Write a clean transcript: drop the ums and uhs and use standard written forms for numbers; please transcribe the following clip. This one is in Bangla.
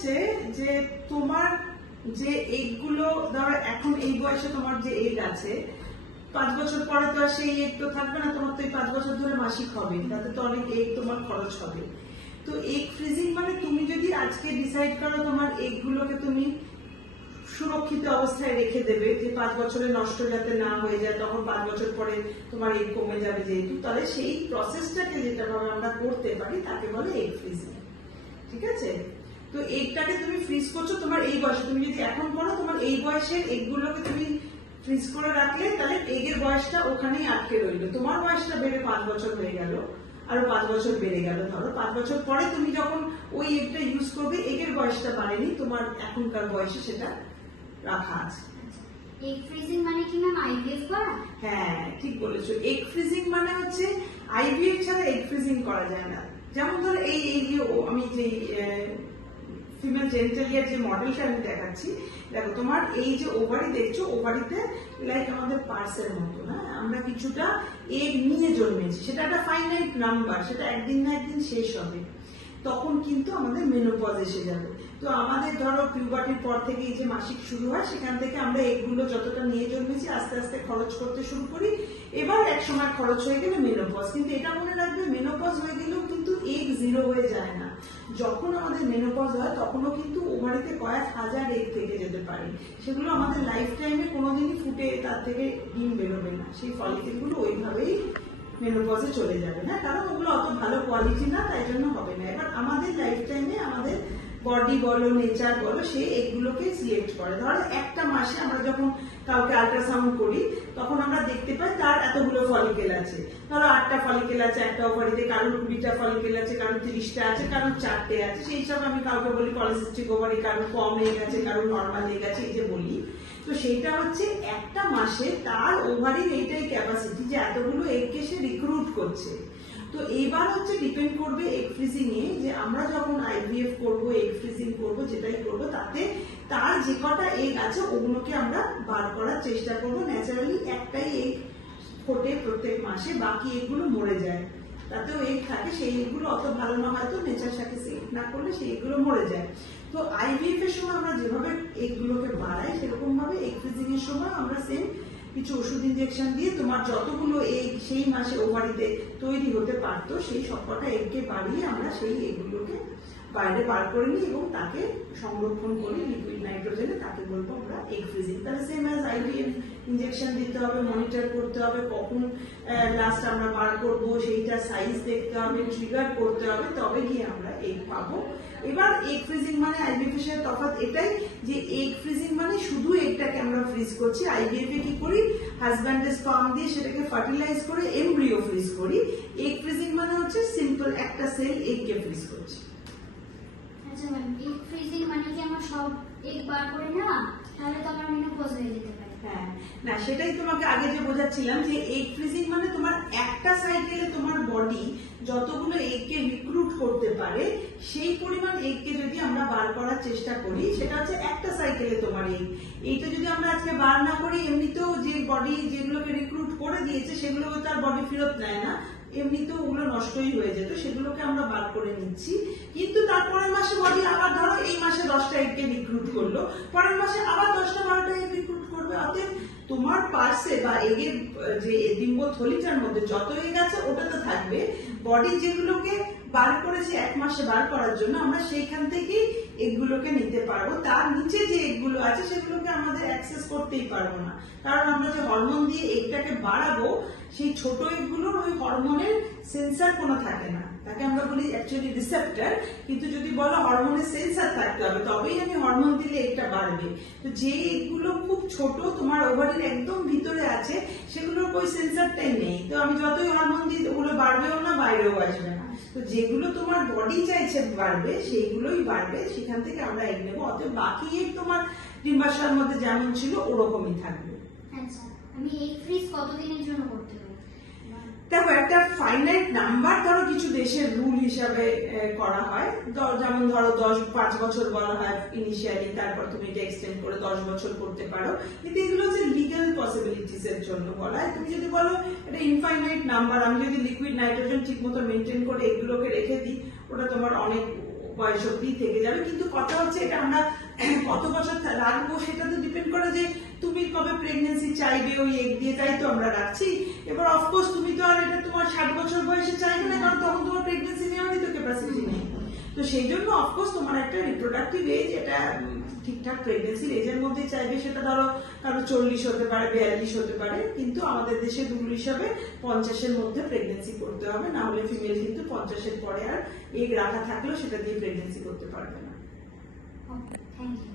হচ্ছে যে তোমার যে এগগুলো ধরো এখন এই বয়সে তোমার যে এগ আছে 5 বছর পরে তো আর সেই এগ তো থাকবে না, তোমার তো এই 5 বছর ধরে মাসিক হবে, তাতে তো অনেক এগ তোমার খরচ হবে। তো এগ ফ্রিজিং মানে তুমি যদি আজকে ডিসাইড করো তোমার এগগুলোকে তুমি সুরক্ষিত অবস্থায় রেখে দেবে, যে 5 বছরে নষ্ট যাতে না হয়ে যায়, তখন 5 বছর পরে তোমার এগ কমে যাবে যেহেতু, তাহলে সেই প্রসেসটাকে যেটা ভাবে আমরা করতে পারি তাকে বলে এগ ফ্রিজিং। ঠিক আছে? তো এগটাকে তুমি ফ্রিজ করছো তোমার এই বয়সে, তুমি যদি এখন করো তোমার এই বয়সের এগগুলোকে তুমি ফ্রিজ করে রাখলে তাহলে এগের বয়সটা ওখানেই আটকে রইল, তোমার বয়সটা বেড়ে 5 বছর হয়ে গেল, আরো 5 বছর বেড়ে গেল। ধরো 5 বছর পরে তুমি যখন ওই এগটা ইউজ করবে এগের বয়সটা বাড়েনি, তোমার এখনকার বয়সে সেটা রাখা আছে। এগ ফ্রিজিং মানে কি ম্যাম আইভিএফ করা? হ্যাঁ ঠিক বলেছো, এগ ফ্রিজিং মানে হচ্ছে আইভিএফ ছাড়া এগ ফ্রিজিং করা যায় না। যেমন ধরো এই আমি যে ফিমেল জেনিটালিয়ার যে মডেলটা আমি দেখাচ্ছি, দেখো তোমার এই যে ওভারি দেখছো, ওভারিতে লাইক আমাদের পার্সের মতো না, আমরা কিছুটা এগ নিয়ে জন্মেছি, সেটা একটা ফাইনাইট নাম্বার, সেটা একদিন না একদিন শেষ হবে, তখন কিন্তু আমাদের মেনোপজ এসে যাবে। তো আমাদের ধরো পিউবার্টির পর থেকে এই যে মাসিক শুরু হয়, সেখান থেকে আমরা এগুলো যতটা নিয়ে জন্মেছি আস্তে আস্তে খরচ করতে শুরু করি, এবার এক সময় খরচ হয়ে গেলে মেনোপজ। কিন্তু এটা মনে রাখবে, মেনোপজ হয়ে গেলেও কিন্তু এগ জিরো হয়ে যায় না, যখন আমাদের মেনোপজ হয় তখনও কিন্তু ওভারিতে কয়েক হাজার এগ থেকে যেতে পারে, সেগুলো আমাদের লাইফ টাইমে কোনোদিনই ফুটে তার থেকে ডিম বেরোবে না, সেই ফলিকেলগুলো ওইভাবেই মেনোপজে চলে যাবে না, কারণ ওগুলো অত ভালো কোয়ালিটি না, তাই জন্য হবে না। এবার আমাদের লাইফ টাইমে আমাদের বডি বলো নেচার বলো সে এগুলোকে সিলেক্ট করে। ধরো একটা মাসে আমরা যখন কাউকে আল্ট্রাসাউন্ড করি তখন আমরা দেখতে পাই তার এতগুলো ফলিকেল আছে, ধরো 8টা ফলিকেল আছে একটা ওভারিতে, কারোর 20টা ফলিকেল আছে, কারোর 30টা আছে, কারোর 4টে আছে, সেই সব আমি কাউকে বলি পলিসিস্টিক ওভারি, কারোর কম এগ আছে, কারোর নর্মাল এগ আছে, এই যে বলি। তো সেইটা হচ্ছে একটা মাসে তার ওভারির এইটাই ক্যাপাসিটি যে এতগুলো এগকে সে রিক্রুট করছে। তো এইবার হচ্ছে ডিপেন্ড করবে এগ ফ্রিজিং এ, যে আমরা যখন আইভিএফ করবো এগ ফ্রিজিং করবো যেটাই করবো, তাতে তার যে কটা এগ আছে ওগুলোকে আমরা বার করার চেষ্টা করবো। ন্যাচারালি একটাই এগ ফোটে প্রত্যেক মাসে, বাকি এগুলো মরে যায়, তাতেও এগ থাকে, সেই এগুলো অত ভালো না, হয়তো নেচার সাথে সেট না করলে সেই এগুলো মরে যায়। তো আইভিএফ এর সময় আমরা যেভাবে এগুলোকে বাড়াই, সেরকম ভাবে এগ ফ্রিজিং এর সময় আমরা সেম কিছু ওষুধ ইনজেকশন দিয়ে তোমার যতগুলো এগ সেই মাসে ওভারিতে তৈরি হতে পারতো সেই সবকটা এগকে বাড়িয়ে আমরা সেই এগুলোকে বাইরে বার করে নিই এবং তাকে সংরক্ষণ করি লিকুইড নাইট্রোজেনে, তাকে বলবো আমরা এগ ফ্রিজিং। তাহলে সেম অ্যাজ আইভিএফ ইনজেকশন দিতে হবে, মনিটর করতে হবে কখন লাস্ট আমরা বার করবো, সেইটা সাইজ দেখতে হবে, ট্রিগার করতে হবে, তবে গিয়ে আমরা এগ পাবো। এবার এগ ফ্রিজিং মানে আইভিএফ এর সাথে তফাৎ এটাই যে এগ ফ্রিজিং মানে শুধু এগটাকে আমরা ফ্রিজ করছি, আইভিএফ এ কি করি হাজব্যান্ডের স্পার্ম দিয়ে সেটাকে ফার্টিলাইজ করে এমব্রিও ফ্রিজ করি। এগ ফ্রিজিং মানে হচ্ছে সিম্পল একটা সেল এগকে ফ্রিজ করছি। আচ্ছা ম্যাম, এগ ফ্রিজিং মানে কি আমরা সব এগ বার করে না, তাহলে তো আমার মেনোপজ হয়ে যেতে পারে? হ্যাঁ না, সেটাই তোমাকে আগে যে বোঝাচ্ছিলাম যে এগ ফ্রিজিং মানে তোমার একটা সাইকেলে তোমার বডি যতগুলো এগকে রিক্রুট করতে পারে সেই পরিমাণ এগকে যদি আমরা বার করার চেষ্টা করি, সেটা হচ্ছে একটা সাইকেলে তোমার এগ। এইটা যদি আমরা আজকে বার না করি, এমনিতেও যে বডি যেগুলোকে রিক্রুট করে দিয়েছে সেগুলোকে তার বডি ফেরত নেয় না, এমনিতেও ওগুলো নষ্টই হয়ে যেত, সেগুলোকে আমরা বার করে নিচ্ছি। কিন্তু তারপরের মাসে বডি আবার ধরো এই মাসে 10টা এগকে রিক্রুট করলো, পরের মাসে আবার 10টা 12টা এগ রিক্রুট করবে। অতএব তোমার পার্সে বা এগের যে ডিম্ব থলিটার মধ্যে যত এগ আছে ওটা তো থাকবে, বডি যেগুলোকে বার করেছে এক মাসে বার করার জন্য আমরা সেইখান থেকে এগুলোকে নিতে পারবো। তার নিচে যে এগুলো আছে সেগুলোকে আমাদের অ্যাক্সেস করতেই পারবো না, কারণ আমরা যে হরমোন দিয়ে এগটাকে বাড়াবো সেই ছোট এগগুলোর ওই হরমোনের সেন্সার কোনো থাকে না, তাকে আমরা বলি অ্যাকচুয়ালি রিসেপ্টর। কিন্তু যদি বলো হরমোনের সেন্সার থাকতে হবে তবেই আমি হরমোন দিলে এগটা বাড়বে। তো যে এগগুলো খুব ছোট তোমার ওভারির একদম ভিতরে আছে সেগুলোর ওই সেন্সারটাই নেই, তো আমি যতই হরমোন দিই ওগুলো বাড়বেও না বাইরেও আসবে না। তো যেগুলো তোমার বডি চাইছে বাড়বে সেইগুলোই বাড়বে, সেখান থেকে আমরা এগ নেবো। অতএব বাকি এগ তোমার ডিম্বাশয়ের মধ্যে যেমন ছিল ওরকমই থাকবে। আচ্ছা, আমি এগ ফ্রিজ কতদিনের জন্য করতে পারি? দেখো একটা ফাইনাইট নাম্বার ধরো কিছু দেশের রুল হিসাবে করা হয়, যেমন ধরো 5 বছর বলা হয় ইনিশিয়ালি, তারপর তুমি এটা এক্সটেন্ড করে 10 বছর করতে পারো, কিন্তু এগুলো হচ্ছে লিগ্যাল পসিবিলিটিস এর জন্য বলা হয়। তুমি যদি বলো এটা ইনফাইনাইট নাম্বার, আমি যদি লিকুইড নাইট্রোজেন ঠিক মতো মেনটেন করে এগুলোকে রেখে দিই, ওটা তোমার অনেক বয়স অব্দি থেকে যাবে। কিন্তু কথা হচ্ছে এটা আমরা কত বছর রাখবো সেটা তো ডিপেন্ড করে যে তুমি কবে প্রেগনেন্সি চাইবে, ওই এগ দিয়ে, তাই তো আমরা রাখছি। এবার অফকোর্স তুমি তো আর এটা তোমার 60 বছর বয়সে চাইবে না, কারণ তখন তোমার প্রেগনেন্সি নেওয়ারই তো ক্যাপাসিটি নেই। তো সেই জন্য অফকোর্স তোমার একটা রিপ্রোডাক্টিভ এজ, এটা ঠিকঠাক প্রেগনেন্সির এজের মধ্যে চাইবে, সেটা ধরো কারো 40 হতে পারে, 42 হতে পারে, কিন্তু আমাদের দেশে রুল হিসাবে 50-এর মধ্যে প্রেগনেন্সি করতে হবে, না হলে ফিমেল কিন্তু 50-এর পরে আর এগ রাখা থাকলেও সেটা দিয়ে প্রেগনেন্সি করতে পারবে না। ওকে, থ্যাংক ইউ।